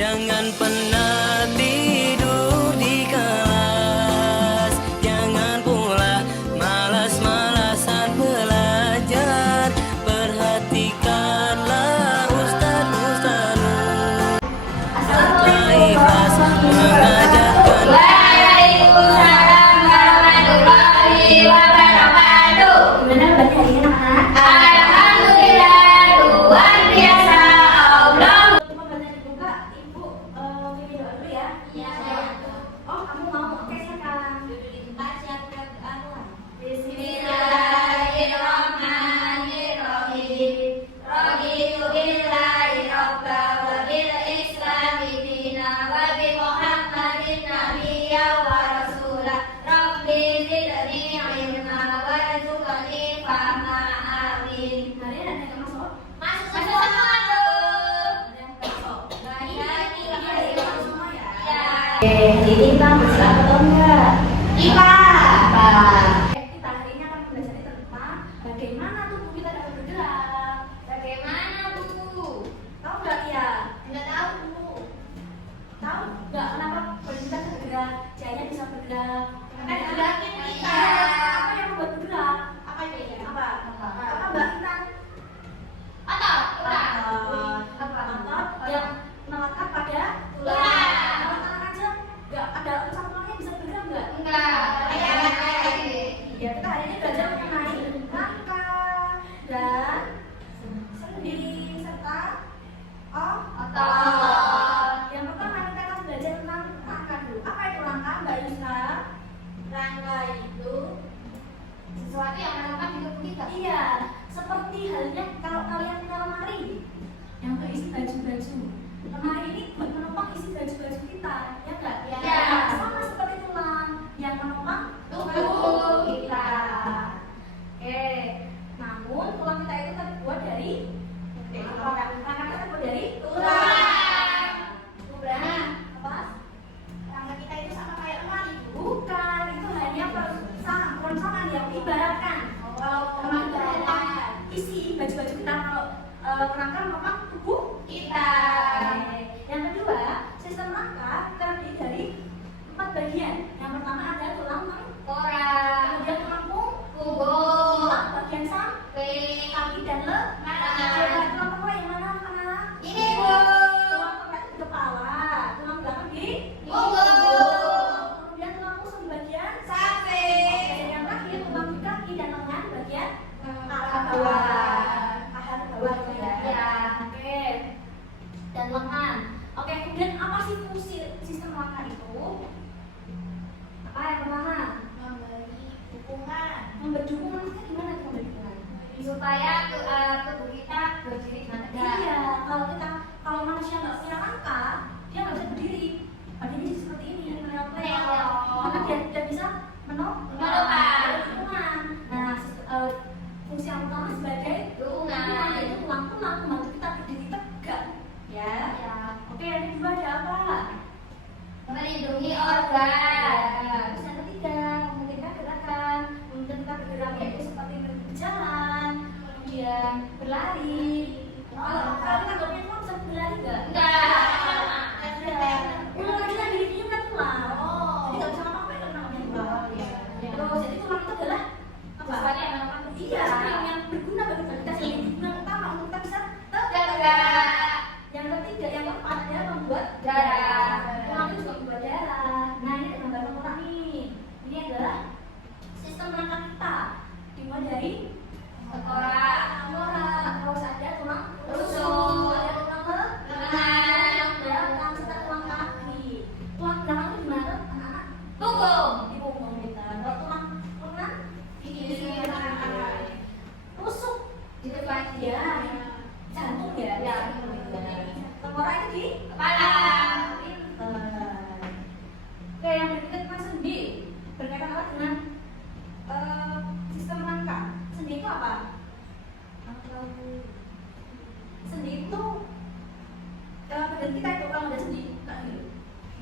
Jangan pernah tidur di kelas, jangan pula malas-malasan belajar. Perhatikanlah ustaz-ustazmu serta ikhlas mengajarkan. Waalaikumsalam warahmatullahi wabarakatuh. Gimana baca hari ini anak-anak? Alhamdulillah, luar biasa. Allah. Cuma baca dibuka, ibu video dulu ya. Iya. Oh, kamu mau? Oke, silakan. Baca Bismillahirrahmanirrahim. Raditu billahi rabba wa bil islami dina wa bi Muhammadin nabiyya wa rasula. Rabbi zidni ilma warzuqni fahma. Amin. Hari ini ada yang masuk? Masuk semua. Ada yang masuk. Baik, masuk semua ya. Ya. Hari ini kita bisa atau enggak? IPA. Kita hari ini akan belajar tentang bagaimana tubuh kita dapat bergerak. Bagaimana tubuh? Tahu nggak ya? Nggak tahu Bu. Tahu nggak kenapa badan kita bisa bergerak? Jaya bisa bergerak. Kan gerakin kita. Apa yang membuat bergerak? Apa itu ya? Apa? Apa Mbak Intan? Otot. Otot yang melekat pada tulang. Kalau tangan aja nggak ada usaha tulangnya bisa bergerak nggak? Enggak. Ya, kita hari ini belajar mengenai rangka dan sendi serta otot. Yang pertama kita akan belajar tentang rangka dulu. Apa itu rangka, Mbak Yusna? Rangka itu sesuatu yang menempatkan di tubuh kita. Iya, seperti halnya kalau kalian punya lemari yang berisi baju-baju. Lemari ini buat menopang isi baju-baju kita, ya enggak? Ya. Sama seperti tulang yang menopang tubuh kita. Oke, namun tulang kita itu terbuat dari rangka kita terbuat dari tulang. Nah, apa? Rangka kita itu sama kayak lemari? Bukan, itu hanya peroncangan yang ibaratkan. Kalau teman-teman isi baju-baju kita kalau rangka menopang tubuh kita. Yang kedua, sistem rangka terdiri dari 4 bagian. Yang pertama ada tulang tengkorak, kemudian tulang punggung, tulang bagian samping, kaki dan lengan. Tulang tengkorak yang mana anak? Ini Bu. Tulang tengkorak di kepala, tulang belakang di punggung. Kemudian tulang pusat di bagian samping. Yang terakhir tulang di kaki dan lengan bagian paha bawah ya. Oke. Dan lengan. Oke, kemudian apa sih fungsi sistem rangka itu? Apa yang pertama? Memberi dukungan. Memberi dukungan maksudnya gimana tuh memberi dukungan? Supaya tubuh kita berdiri dengan tegak. Iya, kalau manusia nggak punya rangka, dia nggak bisa berdiri. Badannya seperti ini, menelok-nelok. Karena dia tidak bisa menopang dukungan. Nah, fungsi yang pertama sebagai dukungan, yaitu tulang-tulang membantu kita berdiri tegak. Ya. Oke, yang kedua ada apa? Melindungi organ. Terus yang ketiga, memungkinkan gerakan. Memungkinkan bergerak yaitu seperti berjalan, kemudian berlari. Kalau kita nggak punya tulang bisa berlari nggak? Enggak. Ulang lagi di review kan tulang. Jadi nggak bisa ngapa-ngapain kalau nggak punya tulang. Terus jadi tulang itu adalah apa? Sesuatu yang menopang tubuh kita. Yang berguna bagi kita. Yang berguna utama untuk kita bisa tegak. Yang ketiga, yang keempat adalah membuat darah. Tulang itu juga membuat darah. Nah, ini ada gambar tengkorak nih. Ini adalah sistem rangka kita. Dimulai dari tengkorak, terus ada tulang rusuk, ada tulang lengan, belakang serta tulang kaki. Tulang belakang itu di mana, anak-anak? Punggung. Di punggung kita. Kalau tulang lengan di rusuk di depan dia. Jantung ya? Ya. Tengkorak itu di kepala. Oke, yang berikutnya tentang sendi. Berkaitan apa dengan sistem rangka? Sendi itu apa? Sendi itu badan kita itu kalau ada sendi kaku.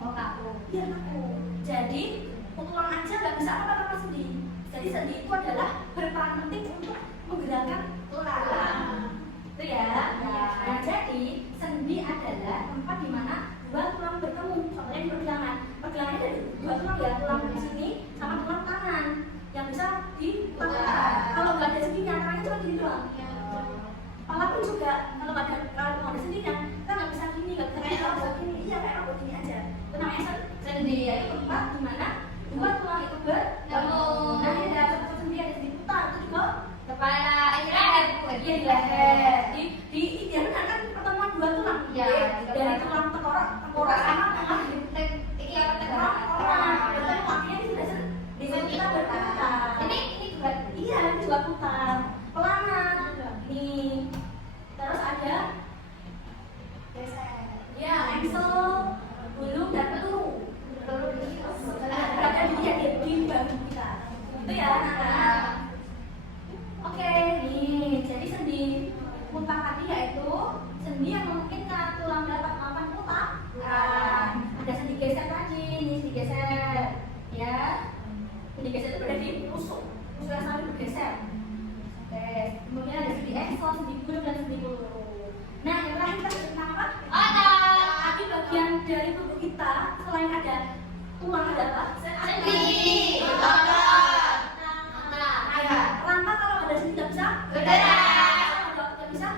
Oh, kaku. Iya, kaku. Jadi tulang aja nggak bisa apa tanpa sendi. Jadi sendi itu adalah berperan penting untuk menggerakkan tulang. Itu ya. Nah, jadi sendi adalah tempat di mana yaitu tempat di mana dua tulang itu bertemu. Nah, ini ada satu sendi ada sendi putar itu juga Kepala ini leher Bu. iya di leher. Di idealnya kan pertemuan dua tulang. Iya, dari tulang tengkorak sama tulang Ini apa tengkorak. tengkorak? Berarti kakinya di sebelah di sebelah kita berputar. Ini juga Iya, ini juga putar. Pelanan. Nih. Terus ada ya, engsel, bulung dan peluru. Berada di bahu kita. Itu ya. Oke, nih. Jadi sendi putar tadi yaitu sendi yang memungkinkan tulang dapat melakukan putar. Ada sendi geser tadi, ini sendi geser. Ya. Sendi geser itu berada di rusuk. Rusuk yang saling bergeser. Oke. Kemudian ada sendi engsel, sendi bulung dan sendi peluru. Nah, yang terakhir kita tentang apa? Tadi bagian dari tubuh kita selain ada tulang ada apa? sendi. Rangka kalau ada sendi tidak bisa? Kalau tidak bisa?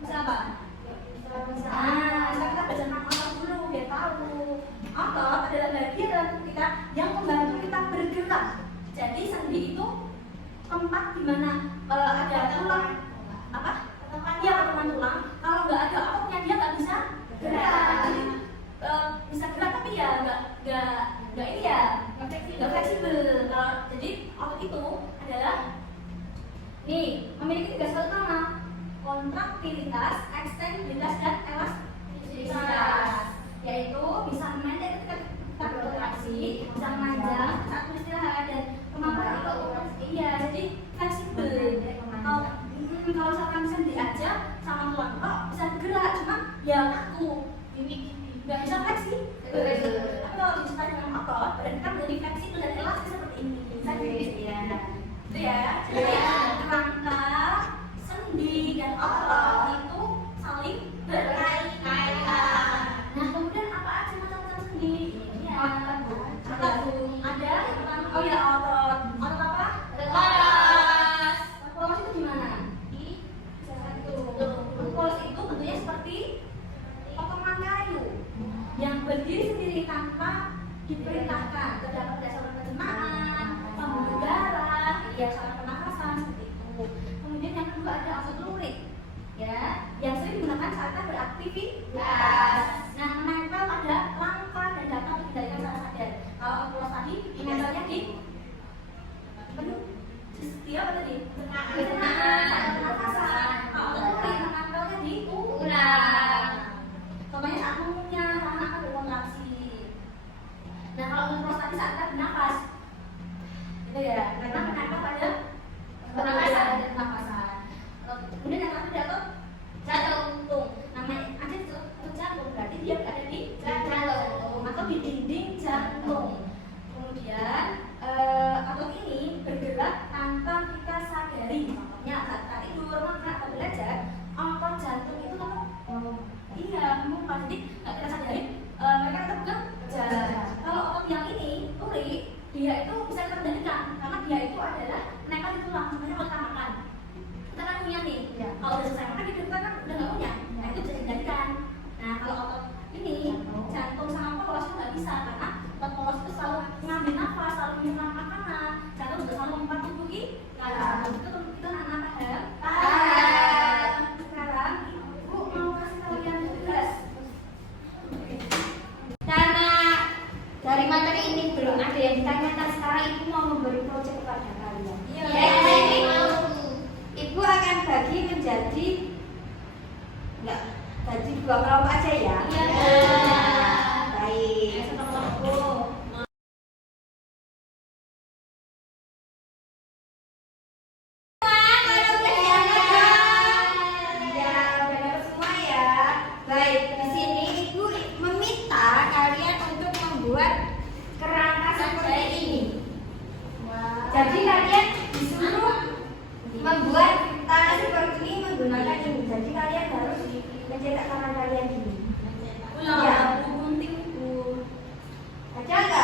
Bisa apa? Sekarang kita baca nama otot dulu biar tahu. Otot adalah bagian dalam tubuh kita yang membantu kita bergerak. Jadi sendi itu tempat di mana ada tulang apa? Iya, pertemuan tulang. Kalau nggak ada ototnya dia nggak bisa gerak. Jadi bisa gerak tapi ya nggak ini ya nggak fleksibel. Jadi otot itu adalah nih memiliki tiga sifat utama: kontraktilitas, ekstensibilitas, dan elastisitas. Yaitu bisa memendek ketika kita berkontraksi, bisa memanjang saat beristirahat, dan kemampuan itu iya jadi fleksibel. Kalau misalkan bisa diajak sama tulang kok bisa bergerak, cuma ya kaku, nggak bisa fleksi. Tapi kalau bisa dengan otot, badan kita menjadi fleksibel dan elastis seperti ini. Bisa ya. Itu ya. Jadi rangka, sendi dan otot itu saling berkaitan. Nah, kemudian apa aja macam-macam sendi? Ini ya. Ada yang pertama, oh ya otot. Otot apa? Polos itu gimana? Polos itu bentuknya seperti potongan kayu yang berdiri sendiri tanpa diperintahkan. Terdapat saluran pencernaan, pembuluh darah, ya saluran pernafasan seperti itu. Kemudian yang kedua ada otot lurik, ya, yang sering digunakan saat kita beraktivitas. Nah, menempel pada langkah dan dapat dikendalikan secara sadar. Kalau polos tadi menempelnya di dia apa tadi? Pencernaan, pernafasan. Kalau lurik menempelnya di tulang. Contohnya saat mengunyah, karena akan berkontraksi. Nah, kalau untuk tadi saat kita bernafas, itu ya, karena menempel pada pernafasan dan pernafasan. Kemudian yang terakhir ada jantung. Namanya aja itu jantung, berarti dia berada di jantung atau di dinding jantung. Kemudian otot ini bergerak tanpa kita sadari. Contohnya saat kita tidur, makan atau belajar, otot jantung itu kan iya, memang jadi nggak kita sadari mereka tetap bekerja. Kalau otot yang ini, turi, dia itu bisa kita kendalikan karena dia itu adalah menempel di tulang. Contohnya kalau kita makan, kita kan punya nih. Kalau udah selesai makan, kita kan udah nggak punya. Nah, itu bisa dikendalikan. Nah, kalau otot ini, jantung sama polos itu nggak bisa karena otot polos itu selalu ngambil nafas, selalu menyerap makanan. Jantung juga selalu membuat tubuh kita. Itu anak-anak paham? Sekarang Ibu mau kasih kalian tugas. Karena dari materi ini belum ada yang ditanyakan, sekarang Ibu mau memberi proyek kepada kalian. Jadi Ibu akan bagi menjadi enggak, bagi dua kelompok aja ya. Baik. Baik, di sini Ibu meminta kalian untuk membuat kerangka seperti ini. Jadi kalian disuruh membuat tangan seperti ini menggunakan ini. Jadi kalian harus mencetak tangan kalian ini. Ya, gunting Bu. Ada nggak?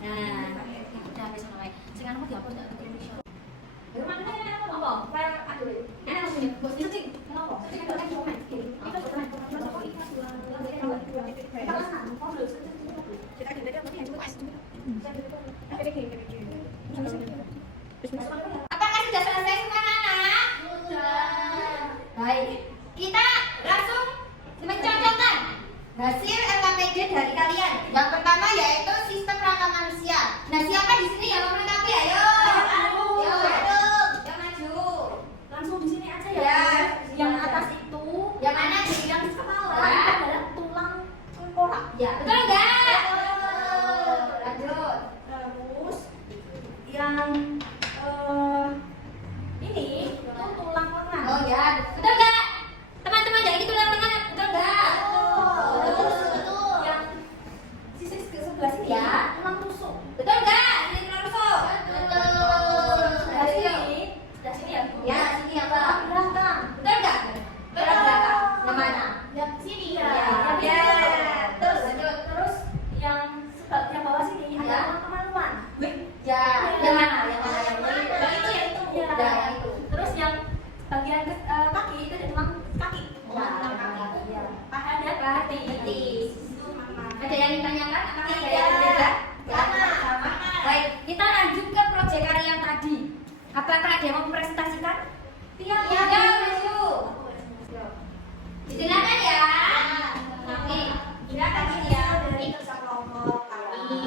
Nah, udah habis mulai. Sekarang mau dihapus enggak ke Indonesia. Baru mana apa? File aduh. Enak langsung bos setting. Kenapa? Setting kan komen. Itu teman. Apakah sudah selesai semua anak? Sudah. Baik. Kita langsung mencocokkan hasil LKPD dari kalian. Yang pertama yaitu sistem rangka manusia. Nah, siapa di sini yang mau melengkapi? Ayo. Ayo, yang maju. Langsung di sini aja ya. Ya. Yang atas itu, Yang mana? yang kepala Ya. adalah tulang tengkorak. Ya, betul enggak? Lanjut. Terus yang ini itu tulang lengan. Oh ya, betul enggak? Teman-teman, jadi tulang lengan, betul enggak? Betul. Yang sisi sebelah sini Ya. tulang rusuk. Betul enggak? Ini tulang rusuk. Sebelah sini ya. Bu. Ya, sini yang Tulang bawah. belakang. Betul enggak? Tulang belakang. Yang mana? Yang sini Ya. Yang Ya. sini. Terus lanjut. Terus yang yang bawah sini Ya. ada tulang kemaluan. Ya, yang mana? Yang mana? Yang ini. Yang itu ya itu. Ya, yang itu. Terus yang bagian kaki itu ada tulang kaki. Ya. Tulang kaki. Ya. Paha dan Betis. Ada yang ditanyakan? Apakah ada Tidak. yang berbeda? Sama. Baik, kita lanjut ke proyek karya yang tadi. Apakah ada yang mau mempresentasikan? Iya. Ya, maju. Silakan ya. Oke. Silakan ya dari kelompok kami.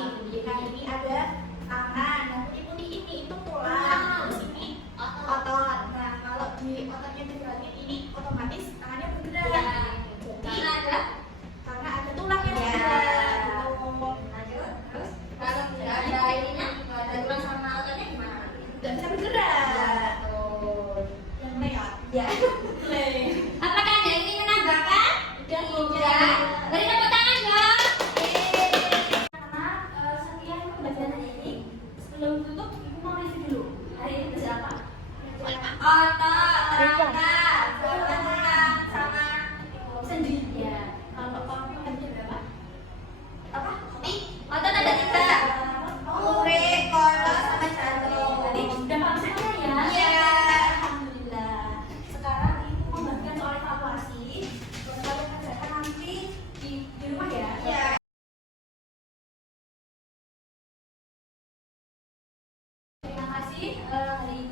Nah, ini ada tangan. Yang putih-putih ini itu tulang. Terus ini otot. Nah, kalau di ototnya digerakin ini otomatis tangannya bergerak. Ya. Jadi Karena ada karena ada tulangnya Ya. bergerak. lanjut. Terus kalau tidak ada ininya, kalau ada tulang sama ototnya gimana? Dan bisa bergerak. Betul. Yang lewat. Ya. Apakah ada yang ingin menambahkan? Tidak. Beri tepuk tangan dong. Karena sekian pembelajaran hari ini, sebelum tutup ibu mau review dulu. Hari ini belajar apa? Otot, rangka, tulang, sama Sendi. Ya. Kalau kamu ada berapa? apa? Otot ada 3. Urin, kolon, sama jantung. Jadi sudah paham semua ya? Iya. Alhamdulillah. Sekarang ibu membagikan soal evaluasi. Buat kalian kerjakan nanti di rumah ya. Iya. Terima kasih hari